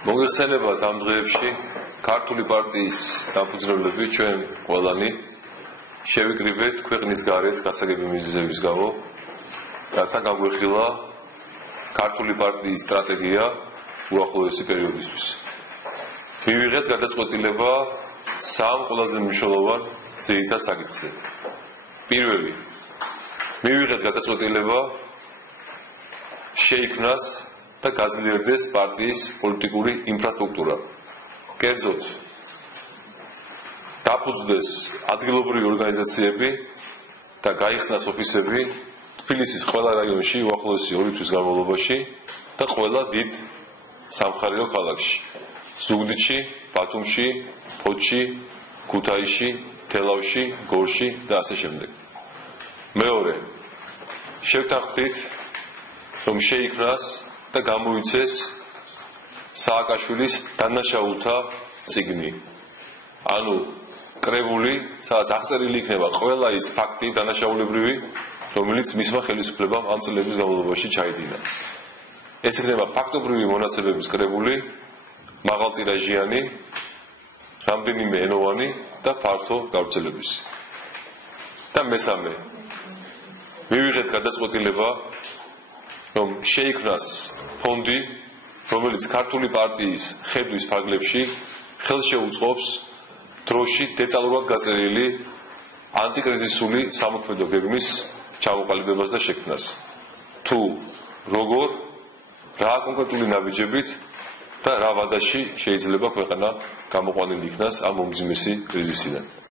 მოგეხსენებათ ამ დღეებში ქართული პარტიის დამფუძნებლები ჩვენ ყველანი შევიკრიბეთ ქვეყნის გარეთ გასაგები მიზეზების გამო რათა გაგვეხილა ქართული პარტიის სტრატეგია უახლოესი პერიოდისთვის. მივიღეთ გადაწყვეტილება სამ ყველაზე მნიშვნელოვან ძირითად საკითხზე. პირველი, მივიღეთ გადაწყვეტილება შეიქმნას და გაძლიერდეს პარტიის პოლიტიკური ინფრასტრუქტურა. კერძოდ, დაფუძნდეს ადგილობრივი ორგანიზაციები და გაიხსნას ოფისები თბილისის ყველა რაიონში უახლოესი 2 თვის განმავლობაში და ყველა დიდ სამხარეო ქალაქში: ზუგდიდში, ბათუმში, ფოთში, ქუთაისში, თელავში, გორში და ასე შემდეგ. მეორე, შევთანხმდით, რომ შეიქმნას და გამოიცეს სააკაშვილის დანაშაულთა წიგნი. ანუ კრებული, სადაც აღწერილი იქნება ყველა ის ფაქტი დანაშაულებრივი, რომელიც მისმა ხელისუფლებამ ამ წლების განმავლობაში ჩაიდინა. ეს იქნება ფაქტობრივი მონაცემების კრებული, მაღალტირაჟიანი, რამდენიმე ენოვანი და ფართო გავრცელების. და მესამე, მივიღეთ გადაწყვეტილება, რომ შეიქმნას ფონდი, რომელიც ქართული პარტიის ხედვის ფარგლებში ხელს შეუწყობს დროში დეტალურად გაწერილი ანტიკრიზისული სამოქმედო გეგმის ჩამოყალიბებას და შექმნას. თუ როგორ, რა კონკრეტული ნაბიჯებით და რა ვადაში შეიძლება ქვეყანა გამოყვანილი იქნას ამ უმძიმესი კრიზისიდან.